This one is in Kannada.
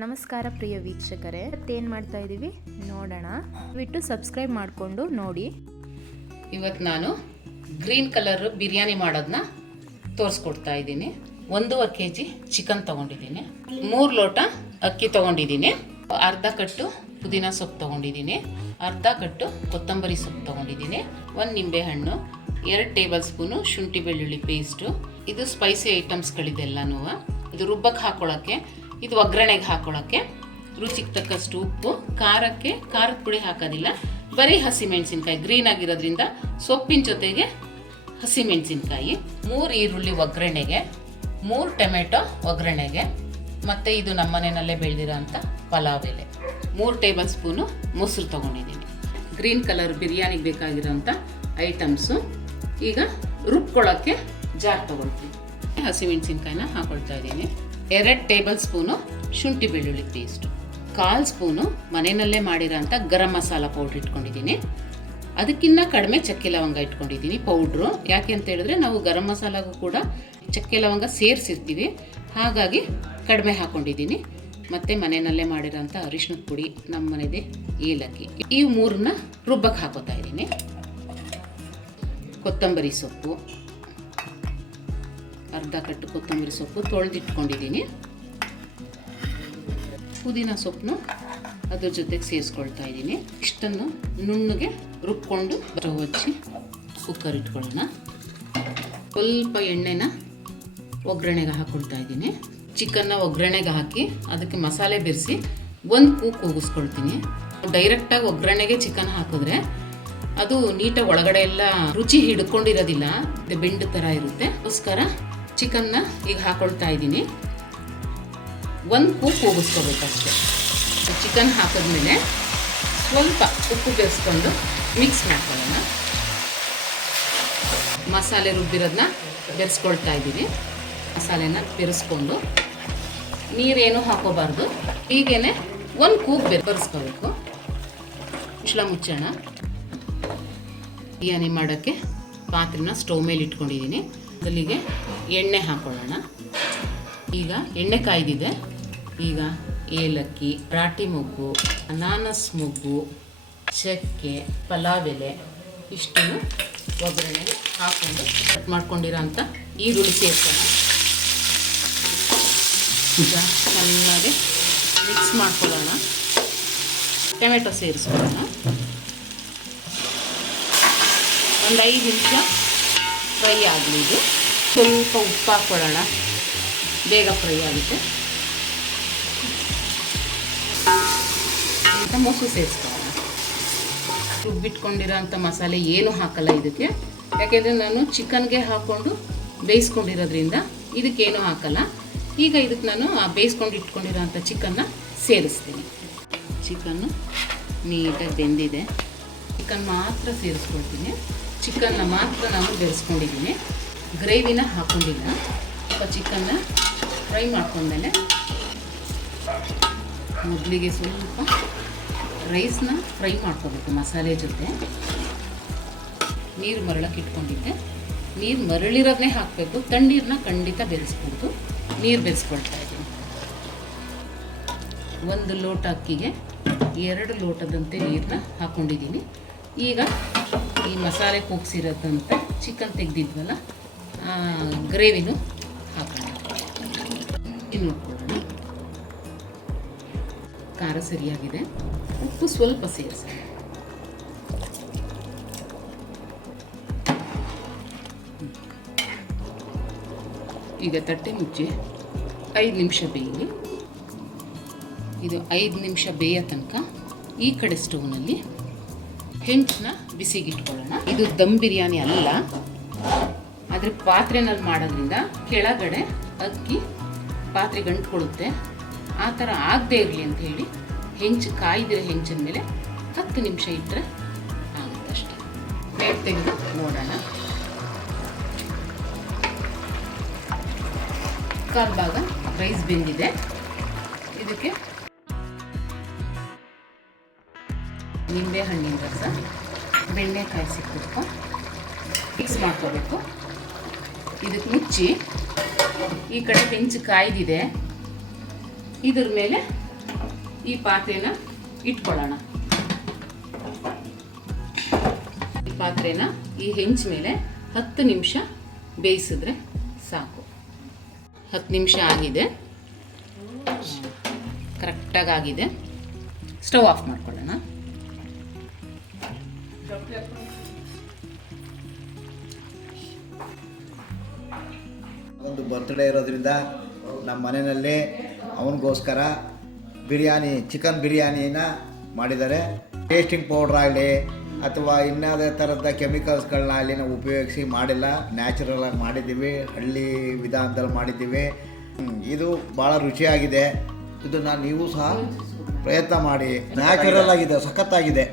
ನಮಸ್ಕಾರ ಪ್ರಿಯ ವೀಕ್ಷಕರೇ, ಇವತ್ತೇನು ಮಾಡ್ತಾ ಇದ್ದೀವಿ ನೋಡೋಣ. ಬಿಟ್ಟು ಸಬ್ಸ್ಕ್ರೈಬ್ ಮಾಡಿಕೊಂಡು ನೋಡಿ. ಇವತ್ತು ನಾನು ಗ್ರೀನ್ ಕಲರ್ ಬಿರಿಯಾನಿ ಮಾಡೋದನ್ನ ತೋರಿಸ್ಕೊಡ್ತಾ ಇದ್ದೀನಿ. 1.5 kg ಚಿಕನ್ ತೊಗೊಂಡಿದ್ದೀನಿ, 3 ಲೋಟ ಅಕ್ಕಿ ತೊಗೊಂಡಿದ್ದೀನಿ, ಅರ್ಧ ಕಟ್ಟು ಪುದೀನ ಸೊಪ್ಪು ತೊಗೊಂಡಿದ್ದೀನಿ, ಅರ್ಧ ಕಟ್ಟು ಕೊತ್ತಂಬರಿ ಸೊಪ್ಪು ತೊಗೊಂಡಿದ್ದೀನಿ, 1 ನಿಂಬೆಹಣ್ಣು, 2 ಟೇಬಲ್ ಸ್ಪೂನು ಶುಂಠಿ ಬೆಳ್ಳುಳ್ಳಿ ಪೇಸ್ಟು. ಇದು ಸ್ಪೈಸಿ ಐಟಮ್ಸ್ಗಳಿದೆಲ್ಲನೂ. ಇದು ರುಬ್ಬಕ್ಕೆ ಹಾಕೊಳ್ಳೋಕ್ಕೆ, ಇದು ಒಗ್ಗರಣೆಗೆ ಹಾಕೊಳ್ಳೋಕ್ಕೆ, ರುಚಿಗೆ ತಕ್ಕಷ್ಟು ಉಪ್ಪು, ಖಾರದ ಪುಡಿ ಹಾಕೋದಿಲ್ಲ, ಬರೀ ಹಸಿಮೆಣಸಿನ್ಕಾಯಿ. ಗ್ರೀನ್ ಆಗಿರೋದ್ರಿಂದ ಸೊಪ್ಪಿನ ಜೊತೆಗೆ ಹಸಿಮೆಣಸಿನ್ಕಾಯಿ, 3 ಈರುಳ್ಳಿ ಒಗ್ಗರಣೆಗೆ, 3 ಟೊಮೆಟೊ ಒಗ್ಗರಣೆಗೆ, ಮತ್ತು ಇದು ನಮ್ಮ ಮನೆಯಲ್ಲೇ ಬೆಳೆದಿರೋ ಅಂಥ ಪಲಾವ್ ಎಲೆ, 3 ಟೇಬಲ್ ಸ್ಪೂನು ಮೊಸರು ತೊಗೊಂಡಿದ್ದೀನಿ. ಗ್ರೀನ್ ಕಲರ್ ಬಿರಿಯಾನಿಗೆ ಬೇಕಾಗಿರೋಂಥ ಐಟಮ್ಸು. ಈಗ ರುಬ್ಕೊಳ್ಳೋಕ್ಕೆ ಜಾರ್ ತೊಗೊಳ್ತೀನಿ. ಹಸಿಮೆಣಸಿನ್ಕಾಯಿನ ಹಾಕೊಳ್ತಾ ಇದ್ದೀನಿ. 2 ಟೇಬಲ್ ಸ್ಪೂನು ಶುಂಠಿ ಬೆಳ್ಳುಳ್ಳಿ ಪೇಸ್ಟು, 1/4 ಸ್ಪೂನು ಮನೆಯಲ್ಲೇ ಮಾಡಿರೋಂಥ ಗರಂ ಮಸಾಲ ಪೌಡ್ರ್ ಇಟ್ಕೊಂಡಿದ್ದೀನಿ. ಅದಕ್ಕಿಂತ ಕಡಿಮೆ ಚಕ್ಕೆ ಲವಂಗ ಇಟ್ಕೊಂಡಿದ್ದೀನಿ ಪೌಡ್ರು. ಯಾಕೆ ಅಂತ ಹೇಳಿದ್ರೆ ನಾವು ಗರಂ ಮಸಾಲಾಗೂ ಕೂಡ ಚಕ್ಕೆ ಲವಂಗ ಸೇರಿಸಿರ್ತೀವಿ, ಹಾಗಾಗಿ ಕಡಿಮೆ ಹಾಕ್ಕೊಂಡಿದ್ದೀನಿ. ಮತ್ತು ಮನೆಯಲ್ಲೇ ಮಾಡಿರೋಂಥ ಅರಿಶಿಣದ ಪುಡಿ, ನಮ್ಮ ಮನೆಯದೇ ಏಲಕ್ಕಿ, ಈ 3ನ್ನ ರುಬ್ಬಕ್ಕೆ ಹಾಕೋತಾ ಇದ್ದೀನಿ. ಕೊತ್ತಂಬರಿ ಸೊಪ್ಪು, ಅರ್ಧ ಕಟ್ಟು ಕೊತ್ತಂಬರಿ ಸೊಪ್ಪು ತೊಳೆದಿಟ್ಕೊಂಡಿದ್ದೀನಿ. ಪುದೀನ ಸೊಪ್ಪನ್ನು ಅದ್ರ ಜೊತೆಗೆ ಸೇರಿಸ್ಕೊಳ್ತಾ ಇದ್ದೀನಿ. ಇಷ್ಟನ್ನು ನುಣ್ಣಗೆ ರುಬ್ಕೊಂಡು ಸ್ಟವ್ ಹಚ್ಚಿ ಕುಕ್ಕರ್ ಇಟ್ಕೊಳ್ಳೋಣ. ಸ್ವಲ್ಪ ಎಣ್ಣೆನ ಒಗ್ಗರಣೆಗೆ ಹಾಕ್ಕೊಳ್ತಾ ಇದ್ದೀನಿ. ಚಿಕನ್ನ ಒಗ್ಗರಣೆಗೆ ಹಾಕಿ ಅದಕ್ಕೆ ಮಸಾಲೆ ಬೆರೆಸಿ 1 ಕೂಗು ಕೂಗಿಸ್ಕೊಳ್ತೀನಿ. ಡೈರೆಕ್ಟಾಗಿ ಒಗ್ಗರಣೆಗೆ ಚಿಕನ್ ಹಾಕಿದ್ರೆ ಅದು ನೀಟಾಗಿ ಒಳಗಡೆ ಎಲ್ಲ ರುಚಿ ಹಿಡ್ಕೊಂಡಿರೋದಿಲ್ಲ, ಬೆಂಡು ಥರ ಇರುತ್ತೆ. ಅದಕ್ಕೋಸ್ಕರ ಚಿಕನ್ನ ಈಗ ಹಾಕೊಳ್ತಾ ಇದ್ದೀನಿ. 1 ಕೂಗು ಕೂಗಿಸ್ಕೋಬೇಕಷ್ಟೆ. ಚಿಕನ್ ಹಾಕಿದ್ಮೇಲೆ ಸ್ವಲ್ಪ ಉಪ್ಪು ಬೆರೆಸ್ಕೊಂಡು ಮಿಕ್ಸ್ ಮಾಡ್ಕೊಳ್ಳೋಣ. ಮಸಾಲೆ ರುಬ್ಬಿರೋದನ್ನ ಬೆರೆಸ್ಕೊಳ್ತಾ ಇದ್ದೀನಿ. ಮಸಾಲೆನ ಬೆರೆಸ್ಕೊಂಡು ನೀರೇನು ಹಾಕೋಬಾರ್ದು, ಹೀಗೇ 1 ಕೂಗು ಬೆರೆಸ್ಕೋಬೇಕು. ಮುಚ್ಚೋಣ. ಬಿರಿಯಾನಿ ಮಾಡೋಕ್ಕೆ ಪಾತ್ರೆನ ಸ್ಟವ್ ಮೇಲೆ ಇಟ್ಕೊಂಡಿದ್ದೀನಿ. ಅಲ್ಲಿಗೆ ಎಣ್ಣೆ ಹಾಕೊಳ್ಳೋಣ. ಈಗ ಎಣ್ಣೆ ಕಾಯ್ದಿದೆ. ಈಗ ಏಲಕ್ಕಿ, ರಾಟಿ ಮೊಗ್ಗು, ಅನಾನಸ್ ಮೊಗ್ಗು, ಚಕ್ಕೆ, ಪಲಾವ್ ಎಲೆ ಇಷ್ಟನ್ನು ಒಗ್ಗರಣೆಗೆ ಹಾಕ್ಕೊಂಡು ಕಟ್ ಮಾಡ್ಕೊಂಡಿರೋ ಅಂಥ ಈರುಳ್ಳಿ ಸೇರ್ಸೋಣ. ಈಗ ಚೆನ್ನಾಗಿ ಮಿಕ್ಸ್ ಮಾಡ್ಕೊಳ್ಳೋಣ. ಟೊಮೆಟೊ ಸೇರಿಸ್ಕೊಳ್ಳೋಣ. ಒಂದು 5 ನಿಮಿಷ ಫ್ರೈ ಆಗಲಿ. ಇದು ಸ್ವಲ್ಪ ಉಪ್ಪು ಹಾಕ್ಕೊಳ್ಳೋಣ, ಬೇಗ ಫ್ರೈ ಆಗುತ್ತೆ. ಅಂತ ಮೊಸರು ಸೇರಿಸ್ಕೊಳ್ಳೋಣ. ರುಬ್ಬಿಟ್ಕೊಂಡಿರೋ ಅಂಥ ಮಸಾಲೆ ಏನು ಹಾಕಲ್ಲ ಇದಕ್ಕೆ, ಯಾಕೆಂದರೆ ನಾನು ಚಿಕನ್ಗೆ ಹಾಕ್ಕೊಂಡು ಬೇಯಿಸ್ಕೊಂಡಿರೋದ್ರಿಂದ ಇದಕ್ಕೇನು ಹಾಕಲ್ಲ. ಈಗ ಇದಕ್ಕೆ ನಾನು ಬೇಯಿಸ್ಕೊಂಡು ಇಟ್ಕೊಂಡಿರೋ ಅಂಥ ಚಿಕನ್ನ ಸೇರಿಸ್ತೀನಿ. ಚಿಕನ್ನು ನೀಟಾಗಿ ಬೆಂದಿದೆ. ಚಿಕನ್ ಮಾತ್ರ ಸೇರಿಸ್ಕೊಳ್ತೀನಿ. ಚಿಕನ್ನ ಮಾತ್ರ ನಾನು ಬೆರೆಸ್ಕೊಂಡಿದ್ದೀನಿ, ಗ್ರೇವಿನ ಹಾಕ್ಕೊಂಡಿಲ್ಲ. ಸ್ವಲ್ಪ ಚಿಕನ್ನ ಫ್ರೈ ಮಾಡ್ಕೊಂಡ್ಮೇಲೆ ಮೊದಲಿಗೆ ಸ್ವಲ್ಪ ರೈಸ್ನ ಫ್ರೈ ಮಾಡ್ಕೋಬೇಕು ಮಸಾಲೆ ಜೊತೆ. ನೀರು ಮರಳಕ್ಕೆ ಇಟ್ಕೊಂಡಿದ್ದೆ, ನೀರು ಮರಳಿರೋದನ್ನೇ ಹಾಕಬೇಕು, ತಣ್ಣೀರನ್ನ ಖಂಡಿತ ಬೆರೆಸ್ಬೋದು. ನೀರು ಬೆರೆಸ್ಕೊಳ್ತಾ ಇದ್ದೀನಿ. 1 ಲೋಟ ಅಕ್ಕಿಗೆ 2 ಲೋಟದಂತೆ ನೀರನ್ನ ಹಾಕ್ಕೊಂಡಿದ್ದೀನಿ. ಈಗ ಈ ಮಸಾಲೆ ಕೂಗ್ಸಿರೋದಂತ ಚಿಕನ್ ತೆಗೆದಿದ್ವಲ್ಲ, ಗ್ರೇವಿನೂ ಹಾಕೋಣ. ಇನ್ನು ನೋಡ್ಕೊಳ್ಳೋಣ. ಖಾರ ಸರಿಯಾಗಿದೆ, ಉಪ್ಪು ಸ್ವಲ್ಪ ಸೇರಿಸಿ. ಈಗ ತಟ್ಟೆ ಮುಚ್ಚಿ 5 ನಿಮಿಷ ಬೇಯಲಿ. ಇದು 5 ನಿಮಿಷ ಬೇಯೋ ತನಕ ಈ ಕಡೆ ಸ್ಟವ್ನಲ್ಲಿ ಹೆಂಚನ್ನ ಬಿಸಿಗಿಟ್ಕೊಳ್ಳೋಣ. ಇದು ದಮ್ ಬಿರಿಯಾನಿ ಅಲ್ಲ, ಆದರೆ ಪಾತ್ರೆನಲ್ಲಿ ಮಾಡೋದ್ರಿಂದ ಕೆಳಗಡೆ ಅಕ್ಕಿ ಪಾತ್ರೆಗೆ ಅಂಟ್ಕೊಳ್ಳುತ್ತೆ. ಆ ಥರ ಆಗದೆ ಇರಲಿ ಅಂತ ಹೇಳಿ ಹೆಂಚು ಕಾಯ್ದಿರೋ ಹೆಂಚಿನ ಮೇಲೆ 10 ನಿಮಿಷ ಇಟ್ಟರೆ ಆಗುತ್ತಷ್ಟೆ. ಪ್ಲೇಟ್ ತೆಗೆದು ನೋಡೋಣ. 1/4 ಭಾಗ ರೈಸ್ ಬೆಂದಿದೆ. ಇದಕ್ಕೆ ನಿಂಬೆ ಹಣ್ಣಿನ ರಸ, ಬೆಣ್ಣೆಕಾಯಿ ಸಿಕ್ಕಿಟ್ಟು ಮಿಕ್ಸ್ ಮಾಡ್ಕೋಬೇಕು. ಇದಕ್ಕೆ ಮುಚ್ಚಿ ಈ ಕಡೆ ಹೆಂಚು ಕಾಯ್ದಿದೆ, ಇದ್ರ ಮೇಲೆ ಈ ಪಾತ್ರೆನ ಇಟ್ಕೊಳ್ಳೋಣ. ಈ ಪಾತ್ರೆನ ಈ ಹೆಂಚ್ ಮೇಲೆ 10 ನಿಮಿಷ ಬೇಯಿಸಿದ್ರೆ ಸಾಕು. 10 ನಿಮಿಷ ಆಗಿದೆ, ಕರೆಕ್ಟಾಗಿ ಆಗಿದೆ. ಸ್ಟವ್ ಆಫ್ ಮಾಡ್ಕೊಳ್ಳೋಣ. ಒಂದು ಬರ್ತ್ಡೇ ಇರೋದ್ರಿಂದ ನಮ್ಮ ಮನೆಯಲ್ಲಿ ಅವನಿಗೋಸ್ಕರ ಚಿಕನ್ ಬಿರಿಯಾನಿನ ಮಾಡಿದ್ದಾರೆ. ಟೇಸ್ಟಿಂಗ್ ಪೌಡ್ರ್ ಆಗಲಿ ಅಥವಾ ಇನ್ಯಾವುದೇ ಥರದ ಕೆಮಿಕಲ್ಸ್ಗಳನ್ನ ಅಲ್ಲಿ ನಾವು ಉಪಯೋಗಿಸಿ ಮಾಡಿಲ್ಲ. ನ್ಯಾಚುರಲ್ ಆಗಿ ಮಾಡಿದ್ದೀವಿ, ಹಳ್ಳಿ ವಿಧಾನದಲ್ಲಿ ಮಾಡಿದ್ದೀವಿ. ಇದು ಭಾಳ ರುಚಿಯಾಗಿದೆ. ಇದನ್ನು ನೀವು ಸಹ ಪ್ರಯತ್ನ ಮಾಡಿ. ನ್ಯಾಚುರಲ್ ಆಗಿದೆ, ಸಖತ್ತಾಗಿದೆ.